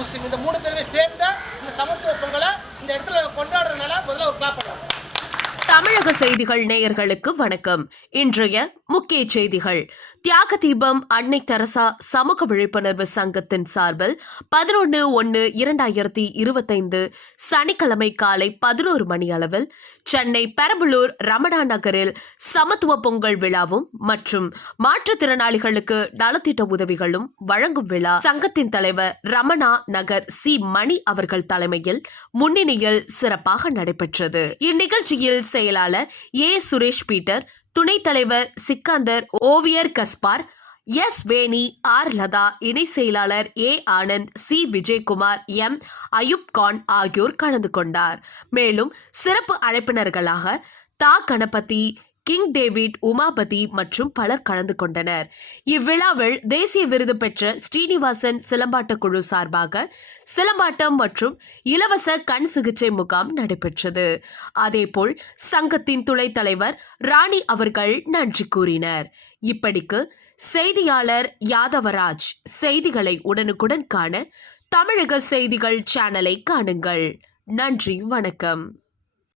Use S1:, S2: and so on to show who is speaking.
S1: முஸ்லீம். இந்த மூணு பேருமே சேர்ந்த இந்த சமத்துவ பொங்கலை இந்த இடத்துல கொண்டாடுறதுனால முதல்ல ஒரு கிளாப் பண்ணுவோம்.
S2: தமிழக செய்திகள் நேயர்களுக்கு வணக்கம். இன்றைய முக்கிய செய்திகள். தியாக தீபம் அன்னை தெரசா சமூக விழிப்புணர்வு சங்கத்தின் சார்பில் பதினொன்று ஒன்று இரண்டாயிரத்தி இருபத்தைந்து சனிக்கிழமை காலை பதினோரு மணி அளவில் சென்னை பெரம்பலூர் ரமணா நகரில் சமத்துவ பொங்கல் விழாவும் மற்றும் மாற்றுத்திறனாளிகளுக்கு நலத்திட்ட உதவிகளும் வழங்கும் விழா. சங்கத்தின் தலைவர் ரமணா நகர் சி. மணி அவர்கள் தலைமையில் முன்னணியில் சிறப்பாக நடைபெற்றது. இந்நிகழ்ச்சியில் செயலாளர் ஏ. சுரேஷ் பீட்டர் துணைத் தலைவர் சிக்கந்தர் ஓவியர் கஸ்பார் எஸ் வேணி ஆர் லதா இணை செயலாளர் A Anand C Vijayakumar M Ayub Khan ஆகியோர் கலந்து கொண்டார். மேலும் சிறப்பு அழைப்பினர்களாக தா. கணபதி கிங் டேவிட் உமாபதி மற்றும் பலர் கலந்து கொண்டனர். இவ்விழாவில் தேசிய விருது பெற்ற ஸ்ரீனிவாசன் சிலம்பாட்ட குழு சார்பாக சிலம்பாட்டம் மற்றும் இலவச கண் சிகிச்சை முகாம் நடைபெற்றது. அதேபோல் சங்கத்தின் துணைத் தலைவர் ராணி அவர்கள் நன்றி கூறினர். இப்படிக்கு செய்தியாளர் யாதவராஜ் செய்திகளை உடனுக்குடன் காண தமிழக செய்திகள் சேனலை காணுங்கள். நன்றி வணக்கம்.